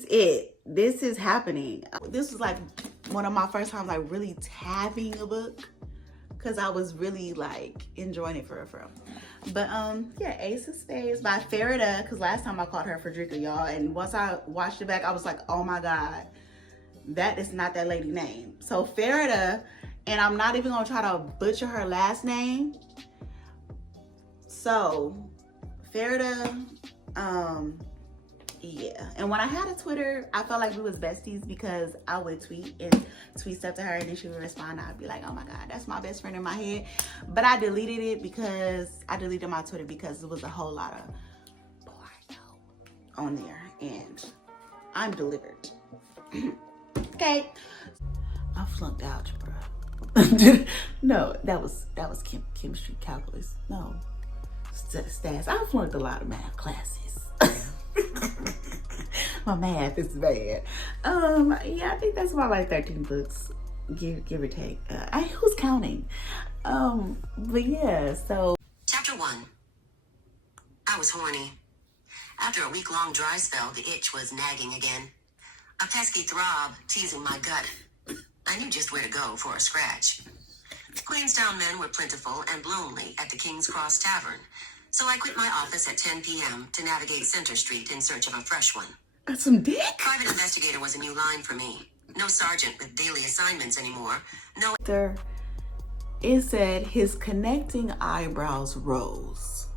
is it. This is happening. This was like one of my first times like really tabbing a book, because I was really like enjoying it for real. But yeah, Ace of Spades by Farida, because last time I called her Frederica, y'all, and once I watched it back, I was like, oh my God, that is not that lady name. So Farida, and I'm not even gonna try to butcher her last name. So Farida, yeah. And when I had a Twitter, I felt like we was besties because I would tweet stuff to her, and then she would respond. I'd be like, oh my God, that's my best friend in my head. But I deleted it because I deleted my Twitter because it was a whole lot of porno on there, and I'm delivered. Okay. I flunked algebra. No, that was chemistry, calculus. No, stats. I flunked a lot of math classes. My math is bad. Yeah, I think that's about like 13 books, give or take. Who's counting? But yeah, so. Chapter 1. I was horny. After a week-long dry spell, the itch was nagging again. A pesky throb teasing my gut. I knew just where to go for a scratch. Queenstown men were plentiful and lonely at the King's Cross Tavern, so I quit my office at 10 p.m. to navigate Center Street in search of a fresh one. That's some dick. Private investigator was a new line for me. No sergeant with daily assignments anymore. No. It said his connecting eyebrows rose.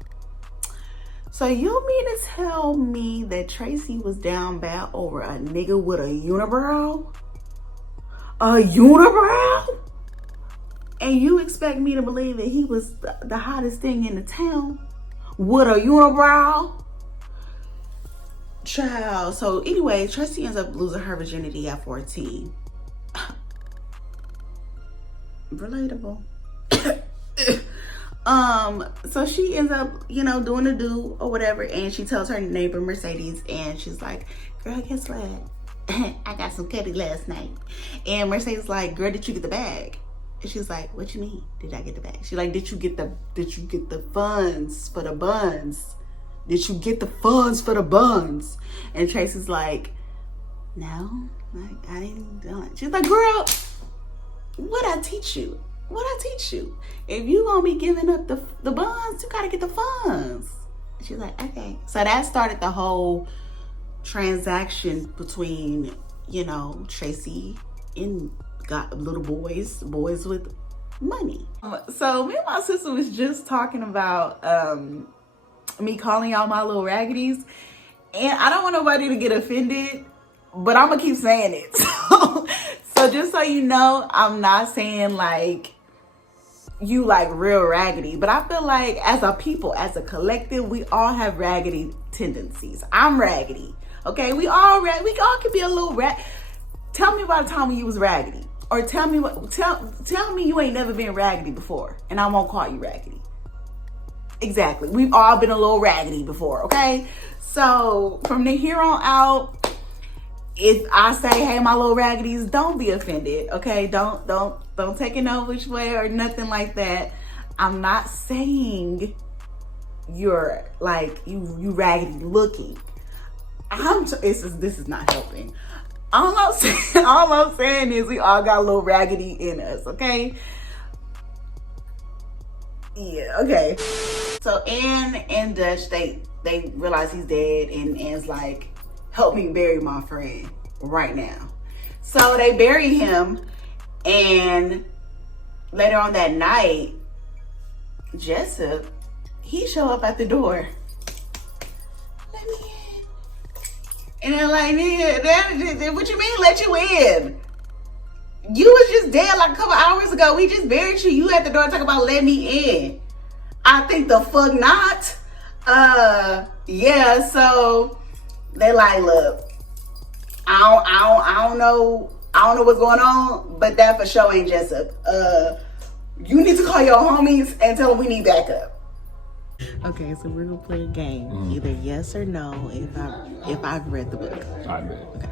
So you mean to tell me that Tracy was down bad over a nigga with a unibrow? A unibrow? And you expect me to believe that he was the hottest thing in the town with a unibrow? Child. So anyway, Tracy ends up losing her virginity at 14. Relatable. So she ends up, you know, doing the do or whatever, and she tells her neighbor Mercedes, and she's like, girl, guess what? I got some cutty last night. And Mercedes like, girl, did you get the bag? And she's like, what you mean? Did I get the bag? She's like, did you get the funds for the buns? Did you get the funds for the buns? And Tracy's like, no, like I didn't do it. She's like, girl, what'd I teach you? What'd I teach you? If you gonna be giving up the buns, you gotta get the funds. And she's like, okay. So that started the whole transaction between, you know, Tracy and got little boys with money. So me and my sister was just talking about me calling out my little raggities, and I don't want nobody to get offended, but I'm gonna keep saying it. So just so you know, I'm not saying like you like real raggedy, but I feel like as a people, as a collective, we all have raggedy tendencies. I'm raggedy, okay? We all can be a little Tell me about a time when you was raggedy, or tell me you ain't never been raggedy before, and I won't call you raggedy. Exactly. We've all been a little raggedy before, okay? So from here on out, if I say, hey, my little raggities, don't be offended, okay? Don't take it no which way or nothing like that. I'm not saying you're like you raggedy looking. This is not helping. All I'm saying is we all got a little raggedy in us, okay? Yeah, okay. So Anne and Dutch, they realize he's dead, and Anne's like, help me bury my friend right now. So they bury him, and later on that night, Jessup, he show up at the door. Let me in. And they're like, nigga, what you mean let you in? You was just dead like a couple hours ago. We just buried you. You at the door talking about let me in. I think the fuck not. Yeah, so they like, look, I don't know what's going on, but that for sure ain't Jessup. You need to call your homies and tell them we need backup. Okay, so we're gonna play a game. Either yes or no if I've read the book. I read. Okay.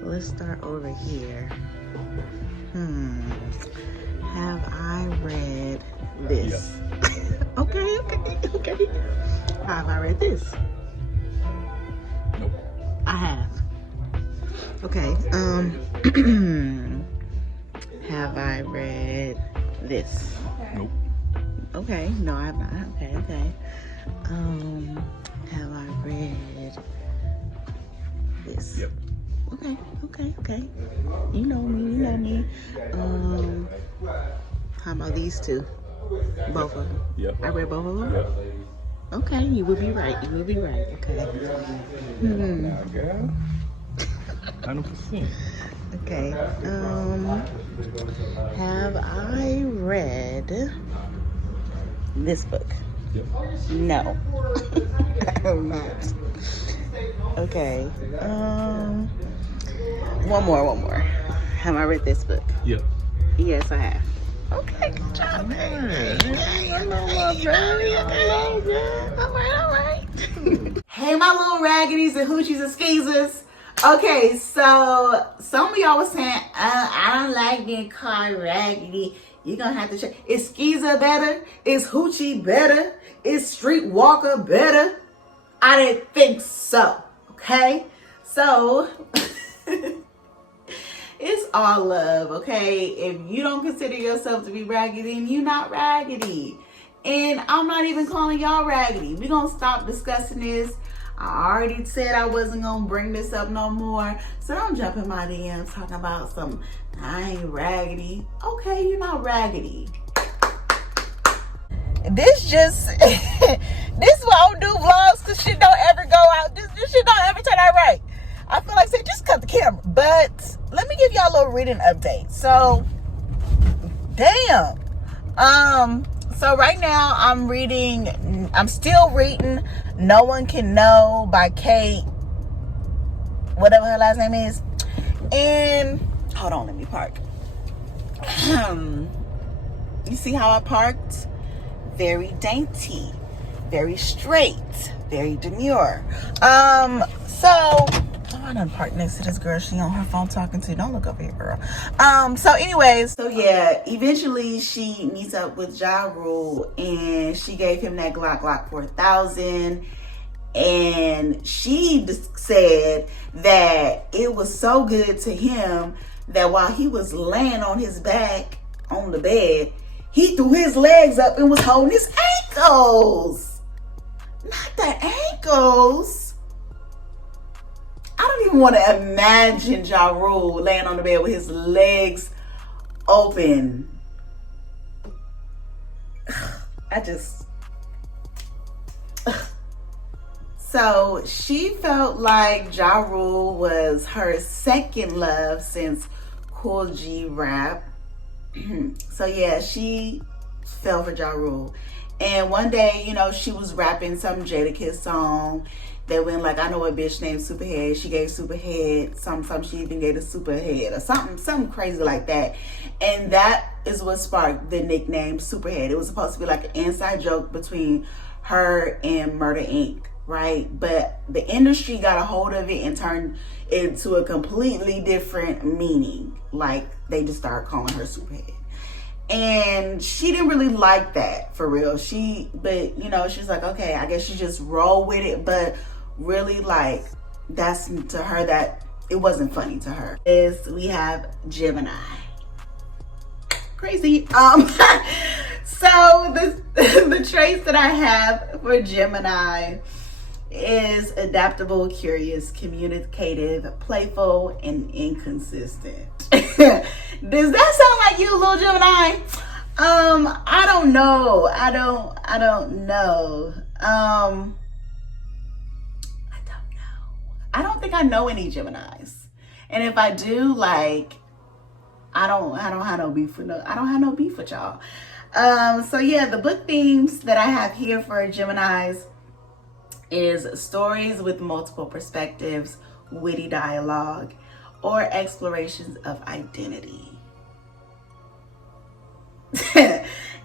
Let's start over here. Have I read this? Yes. Okay. Have I read this? Nope. I have. Okay. Have I read this? Nope. Okay. No, I have not. Okay. Okay. Have I read this? Yep. Okay. Okay. Okay. You know me. You know me. How about these two? Both of them. Yep. I read both of them. Yep. Okay, you will be right. You will be right. Okay. Now, girl. 100%. Okay. Have I read this book? Yep. No. I have not. Okay. One more. Have I read this book? Yep. Yes, I have. Okay, good job. All right. Hey, my little raggities and hoochies and skeezers. Okay, so some of y'all was saying, I don't like being called raggedy. You're gonna have to check. Is skeezer better? Is hoochie better? Is streetwalker better? I didn't think so. Okay, so it's all love, okay? If you don't consider yourself to be raggedy, then you're not raggedy. And I'm not even calling y'all raggedy. We're gonna stop discussing this. I already said I wasn't gonna bring this up no more. So don't jump in my DMs talking about some, I ain't raggedy. Okay, you're not raggedy. This just, this is why I don't do vlogs, because shit don't ever go out. This shit don't ever turn out right. I feel like saying, just cut the camera. But let me give y'all a little reading update. So, damn. So right now I'm still reading No One Can Know by Kate, whatever her last name is. And, hold on, let me park. You see how I parked? Very dainty, very straight, very demure. I done parked next to this girl. She on her phone talking to. Don't look over here, girl. So anyways, so yeah, eventually she meets up with Ja Rule and she gave him that Glock for 1,000. And she said that it was so good to him that while he was laying on his back on the bed, he threw his legs up and was holding his ankles. Not the ankles. I don't even want to imagine Ja Rule laying on the bed with his legs open. So she felt like Ja Rule was her second love since Cool G Rap. So yeah, she fell for Ja Rule. And one day, you know, she was rapping some Jadakiss song that went like, I know a bitch named Superhead. She gave Superhead some she even gave a Superhead or something crazy like that. And that is what sparked the nickname Superhead. It was supposed to be like an inside joke between her and Murder Inc., right? But the industry got a hold of it and turned it into a completely different meaning. Like they just started calling her Superhead. And she didn't really like that, for real. But you know, she's like, okay, I guess she just roll with it. But really, like, that's to her that it wasn't funny to her. We have Gemini. Crazy. So the traits that I have for Gemini is adaptable, curious, communicative, playful, and inconsistent. Does that sound like you, little Gemini? I don't know. I don't know. I don't think I know any Geminis. And if I do, like, I don't have no beef with y'all. So yeah, the book themes that I have here for Geminis is stories with multiple perspectives, witty dialogue, or explorations of identity.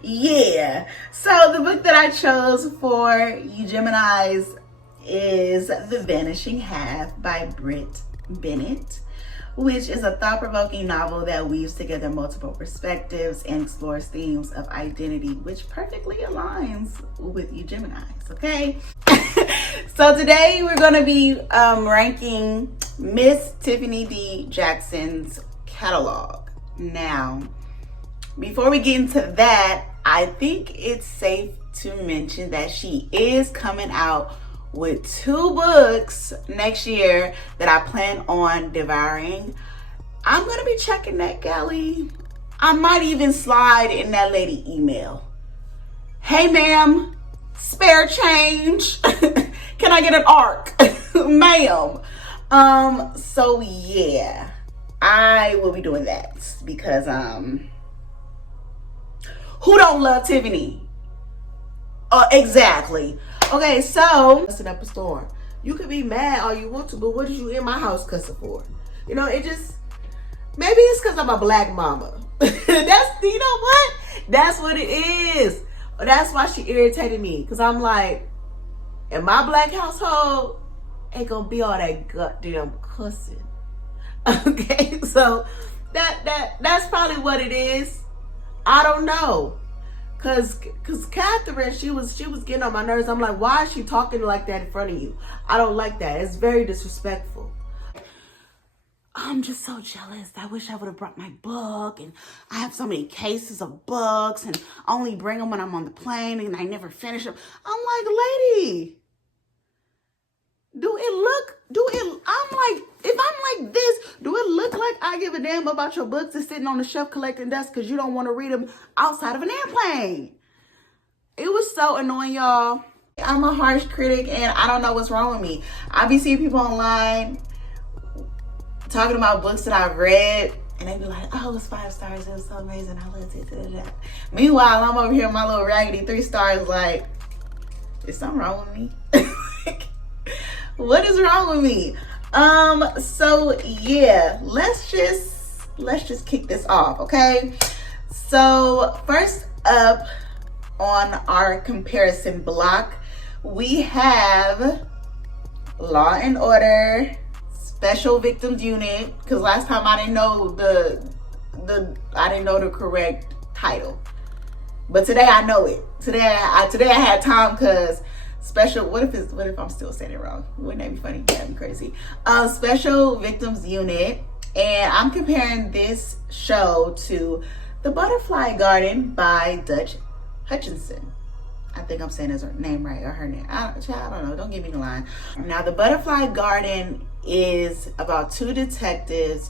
Yeah. So the book that I chose for you Geminis is The Vanishing Half by Britt Bennett, which is a thought-provoking novel that weaves together multiple perspectives and explores themes of identity, which perfectly aligns with you Geminis, okay? So today we're going to be ranking Miss Tiffany D. Jackson's catalog. Now, before we get into that, I think it's safe to mention that she is coming out with 2 books next year that I plan on devouring. I'm gonna be checking that galley. I might even slide in that lady email. Hey ma'am, spare change. Can I get an ARC? Ma'am. So yeah, I will be doing that because who don't love Tiffany? Exactly. Okay, so messing up a storm. You could be mad all you want to, but what did you in my house cussing for? You know, it just, maybe it's because I'm a black mama. That's, you know what? That's what it is. That's why she irritated me. Because I'm like, in my black household, ain't gonna be all that goddamn cussing. Okay, so that's probably what it is. I don't know. Cause Catherine, she was getting on my nerves. I'm like, why is she talking like that in front of you? I don't like that. It's very disrespectful. I'm just so jealous. I wish I would have brought my book, and I have so many cases of books and only bring them when I'm on the plane and I never finish them. I'm like, lady, I'm like, if I'm like this, do it look like I give a damn about your books that's sitting on the shelf collecting dust because you don't want to read them outside of an airplane? It was so annoying, y'all. I'm a harsh critic and I don't know what's wrong with me. I be seeing people online talking about books that I've read and they be like, oh, it was 5 stars. It was so amazing. I loved it. Meanwhile, I'm over here in my little raggedy 3 stars like, is something wrong with me? What is wrong with me? So yeah, let's just kick this off, okay? So first up on our comparison block, we have Law and Order Special Victims Unit, because last time I didn't know the correct title, but today I know it. Today I had time because special. What if I'm still saying it wrong? Wouldn't that be funny? That'd be crazy. Special Victims Unit, and I'm comparing this show to The Butterfly Garden by Dutch Hutchinson. I think I'm saying his name right, or her name. I don't know. Don't give me the line. Now, The Butterfly Garden is about 2 detectives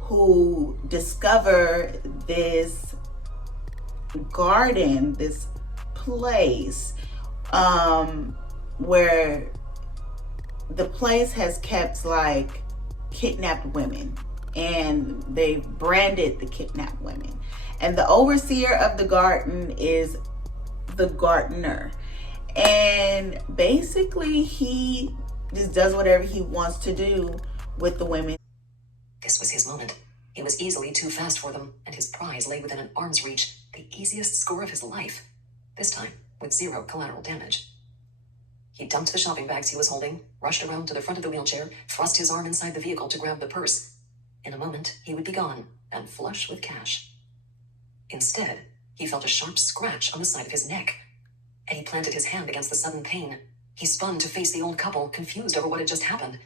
who discover this garden, this place, where the place has kept like kidnapped women, and they've branded the kidnapped women. And the overseer of the garden is the gardener, and basically he just does whatever he wants to do with the women. This was his moment. He was easily too fast for them, and his prize lay within an arm's reach, the easiest score of his life. This time, with 0 collateral damage. He dumped the shopping bags he was holding, rushed around to the front of the wheelchair, thrust his arm inside the vehicle to grab the purse. In a moment, he would be gone, and flush with cash. Instead, he felt a sharp scratch on the side of his neck. Eddie planted his hand against the sudden pain. He spun to face the old couple, confused over what had just happened.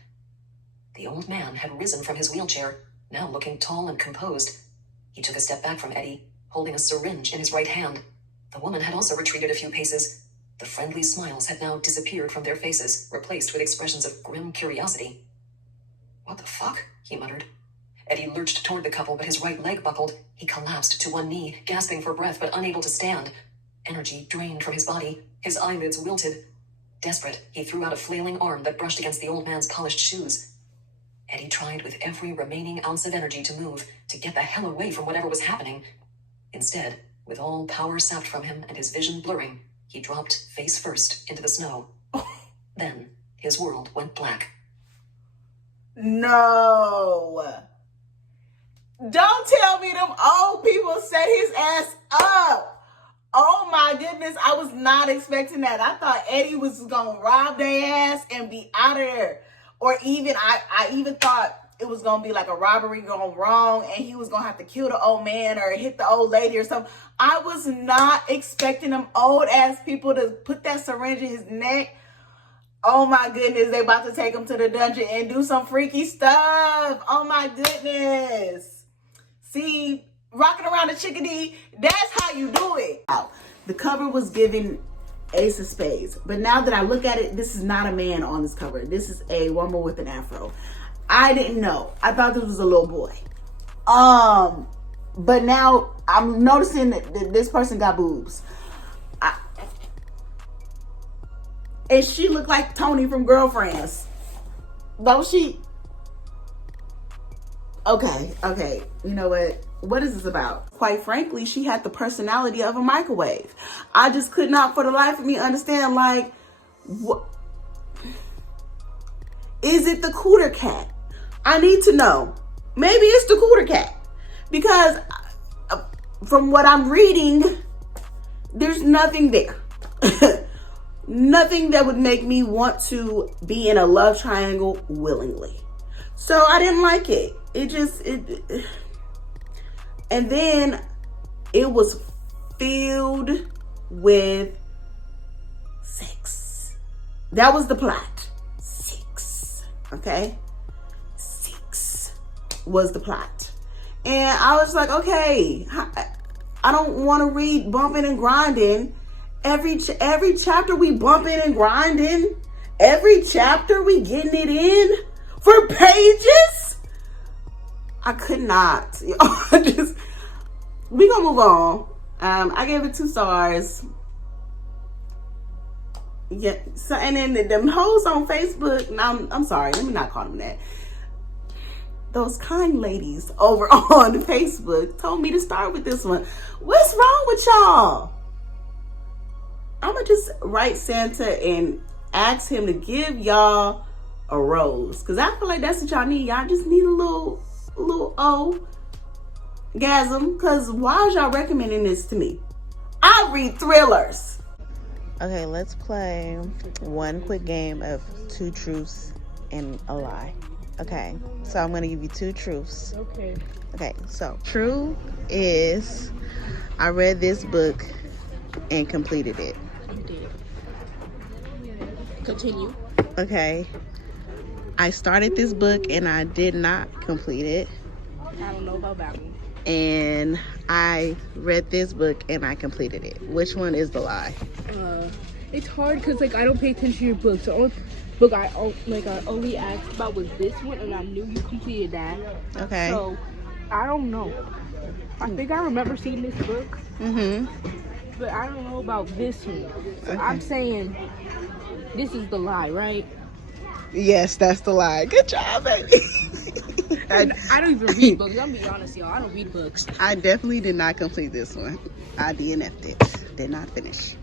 The old man had risen from his wheelchair, now looking tall and composed. He took a step back from Eddie, holding a syringe in his right hand. The woman had also retreated a few paces. The friendly smiles had now disappeared from their faces, replaced with expressions of grim curiosity. What the fuck? He muttered. Eddie lurched toward the couple, but his right leg buckled. He collapsed to one knee, gasping for breath but unable to stand. Energy drained from his body. His eyelids wilted. Desperate, he threw out a flailing arm that brushed against the old man's polished shoes. Eddie tried with every remaining ounce of energy to move, to get the hell away from whatever was happening. Instead, with all power sapped from him and his vision blurring, he dropped face first into the snow. Then, his world went black. No. Don't tell me them old people set his ass up. Oh my goodness, I was not expecting that. I thought Eddie was gonna rob their ass and be out of there. Or even, I even thought it was gonna be like a robbery going wrong and he was gonna have to kill the old man or hit the old lady or something. I was not expecting them old ass people to put that syringe in his neck. Oh my goodness, they about to take him to the dungeon and do some freaky stuff. Oh my goodness. See, rocking around the chickadee, that's how you do it. The cover was giving Ace of Spades, but now that I look at it, this is not a man on this cover. This is a woman with an afro. I didn't know. I thought this was a little boy. But now I'm noticing that this person got boobs. And she looked like Tony from Girlfriends. Don't she? Okay. You know what? What is this about? Quite frankly, she had the personality of a microwave. I just could not for the life of me understand, like, what? Is it the cooter cat? I need to know. Maybe it's the cooter cat. Because from what I'm reading, there's nothing there. Nothing that would make me want to be in a love triangle willingly. So I didn't like it. And then it was filled with sex. That was the plot. Sex. Okay? Sex was the plot. And I was like, okay, I don't want to read bumping and grinding. Every chapter we bumping and grinding. Every chapter we getting it in for pages. I could not. We gonna move on. I gave it 2 stars. Yeah. So and then them hoes on Facebook. Now I'm sorry. Let me not call them that. Those kind ladies over on Facebook told me to start with this one. What's wrong with y'all? I'm gonna just write Santa and ask him to give y'all a rose, because I feel like that's what y'all need. Y'all just need a little gasm, because why is y'all recommending this to me? I read thrillers. Okay, let's play one quick game of 2 truths and a lie. Okay, so I'm gonna give you 2 truths. Okay, so true is I read this book and completed it. You did. Continue. Okay, I started this book and I did not complete it. I don't know about that one. And I read this book and I completed it. Which one is the lie? It's hard because like I don't pay attention to your books. The only book I only asked about was this one, and I knew you completed that. Okay. So I don't know. I think I remember seeing this book. But I don't know about this one. So Okay. I'm saying this is the lie, right? Yes, that's the lie. Good job, baby. I don't even read books. I'm gonna be honest, y'all. I don't read books. I definitely did not complete this one. I DNF'd it. Did not finish.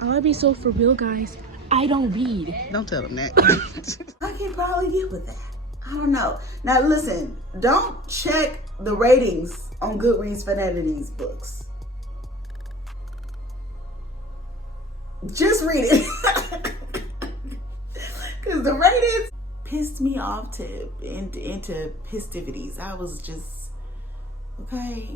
I'll be so for real, guys. I don't read. Don't tell them that. I can probably get with that. I don't know. Now listen, don't check the ratings on Goodreads for none of these books. Just read it. Because the ratings pissed me off into festivities. I was just, okay,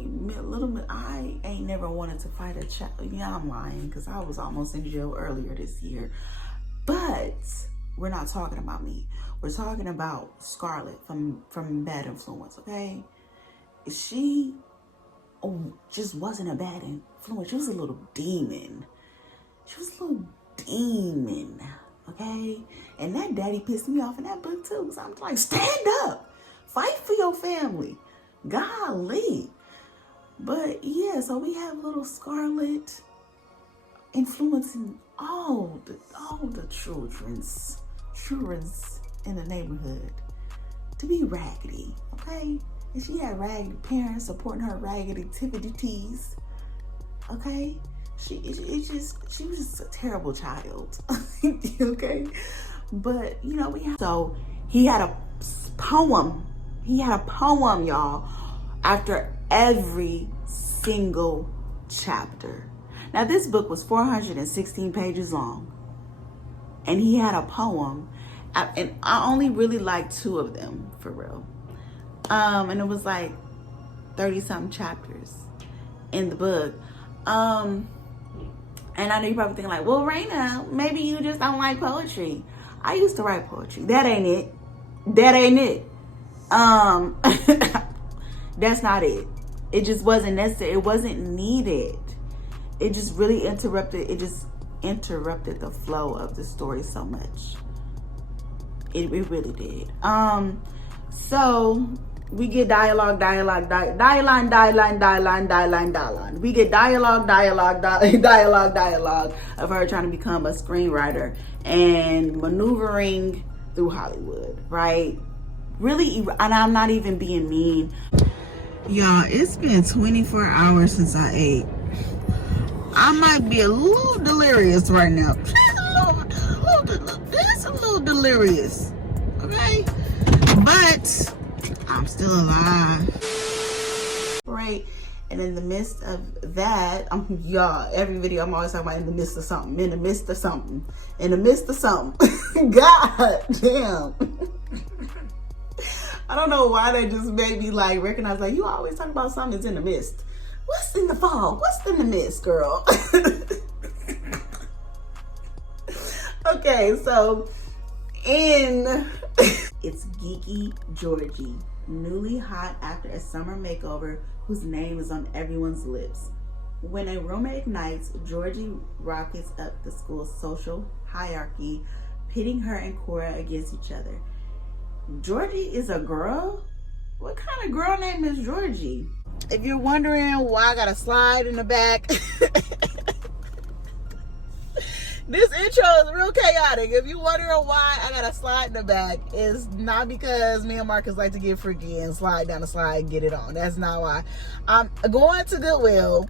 I ain't never wanted to fight a child. Yeah, I'm lying, because I was almost in jail earlier this year. But we're not talking about me. We're talking about Scarlett from Bad Influence, okay? She just wasn't a bad influence. She was a little demon. Okay? And that daddy pissed me off in that book too. Because I'm like, stand up. Fight for your family. Golly. But yeah, so we have little Scarlett influencing all the children's in the neighborhood to be raggedy, okay? And she had raggedy parents supporting her raggedy activities, okay? She was just a terrible child, okay? But you know, so he had a poem. He had a poem, y'all, after every single chapter. Now this book was 416 pages long, and he had a poem, and I only really liked 2 of them, for real. And it was like 30-something chapters in the book. And I know you're probably thinking like, well, Raina, maybe you just don't like poetry. I used to write poetry. That ain't it. That ain't it. That's not it. It just wasn't necessary. It wasn't needed. It just really interrupted. It just interrupted the flow of the story so much. It really did. So we get dialogue. We get dialogue of her trying to become a screenwriter and maneuvering through Hollywood, right? Really, and I'm not even being mean. Y'all, it's been 24 hours since I ate. I might be a little delirious right now. Just a little delirious, okay? But I'm still alive, right? And in the midst of that, y'all, every video I'm always talking about in the midst of something, in the midst of something, in the midst of something. God damn. I don't know why that just made me like recognize, like, you always talk about something that's in the mist. What's in the fall? What's in the mist, girl? Okay, so it's geeky Georgie, newly hot after a summer makeover, whose name is on everyone's lips. When a rumor ignites, Georgie rockets up the school's social hierarchy, pitting her and Cora against each other. Georgie is a girl? What kind of girl name is Georgie? If you're wondering why I got a slide in the back, this intro is real chaotic. If you're wondering why I got a slide in the back, it's not because me and Marcus like to get freaky and slide down the slide and get it on. That's not why. I'm going to Goodwill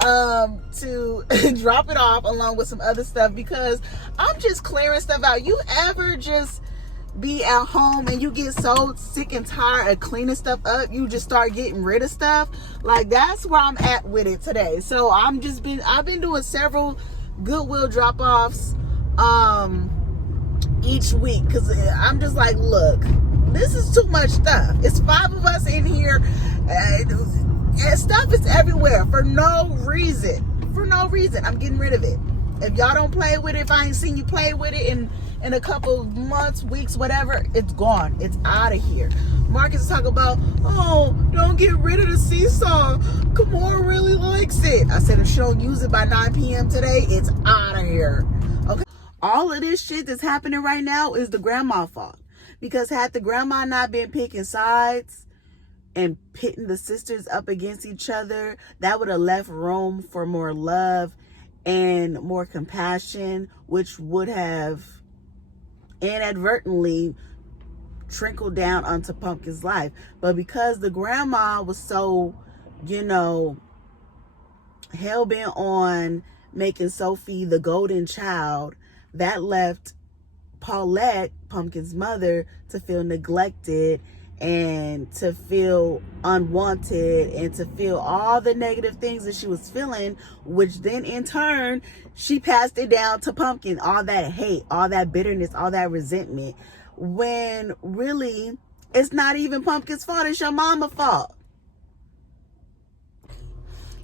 to drop it off along with some other stuff because I'm just clearing stuff out. You ever just be at home and you get so sick and tired of cleaning stuff up, you just start getting rid of stuff? Like, that's where I'm at with it today. So I've been doing several Goodwill drop-offs each week because I'm just like, look, this is too much stuff. It's 5 of us in here and stuff is everywhere for no reason. I'm getting rid of it. If y'all don't play with it, if I ain't seen you play with it in a couple months, weeks, whatever, it's gone. It's out of here. Marcus is talking about, oh, don't get rid of the seesaw. Kamora really likes it. I said if she don't use it by 9 p.m. today, it's out of here. Okay. All of this shit that's happening right now is the grandma fault. Because had the grandma not been picking sides and pitting the sisters up against each other, that would have left room for more love and more compassion, which would have inadvertently trickled down onto Pumpkin's life. But because the grandma was so, hell-bent on making Sophie the golden child, that left Paulette, Pumpkin's mother, to feel neglected and to feel unwanted and to feel all the negative things that she was feeling, which then in turn, she passed it down to Pumpkin. All that hate, all that bitterness, all that resentment. When really, it's not even Pumpkin's fault, it's your mama's fault.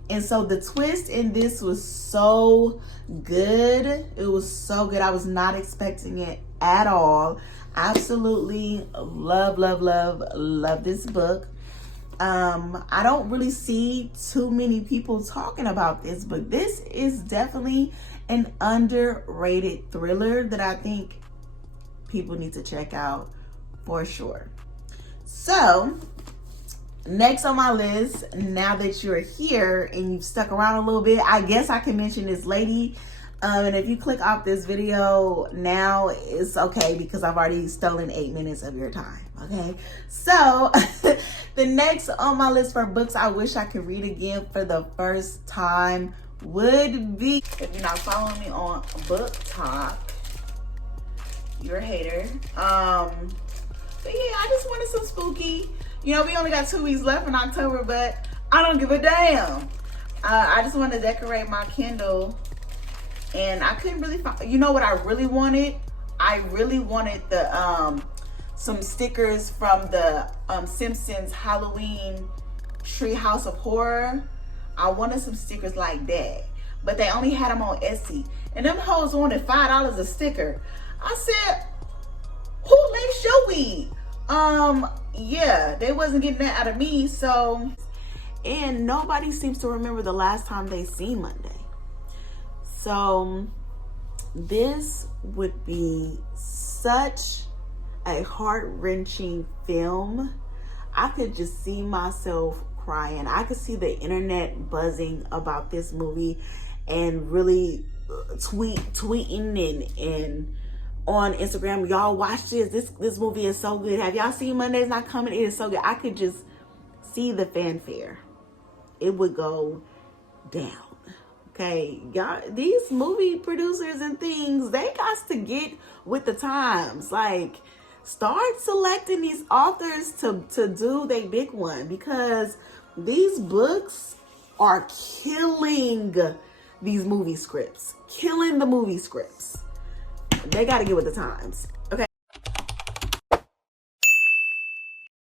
And so the twist in this was so good. It was so good. I was not expecting it at all. Absolutely love this book. I don't really see too many people talking about this book. This is definitely an underrated thriller that I think people need to check out for sure. So next on my list, now that you're here and you've stuck around a little bit, I guess I can mention this lady. And if you click off this video now, it's okay because I've already stolen 8 minutes of your time. Okay, so the next on my list for books I wish I could read again for the first time would be, if you're not following me on Book Talk, you're a hater. But yeah, I just wanted some spooky. We only got 2 weeks left in October, but I don't give a damn. I just want to decorate my Kindle. And I couldn't really find, what I really wanted? I really wanted the some stickers from the Simpsons Halloween Treehouse of Horror. I wanted some stickers like that, but they only had them on Etsy, and them hoes wanted $5 a sticker. I said, who laced your weed? Yeah, they wasn't getting that out of me. So, and nobody seems to remember the last time they seen Monday. So this would be such a heart-wrenching film. I could just see myself crying. I could see the internet buzzing about this movie and really tweeting and on Instagram, y'all watch this movie is so good. Have y'all seen Monday's Not Coming? It is so good. I could just see the fanfare. It would go down. Okay, y'all, these movie producers and things, they got to get with the times. Like, start selecting these authors to do their big one, because these books are killing these movie scripts. Killing the movie scripts. They got to get with the times.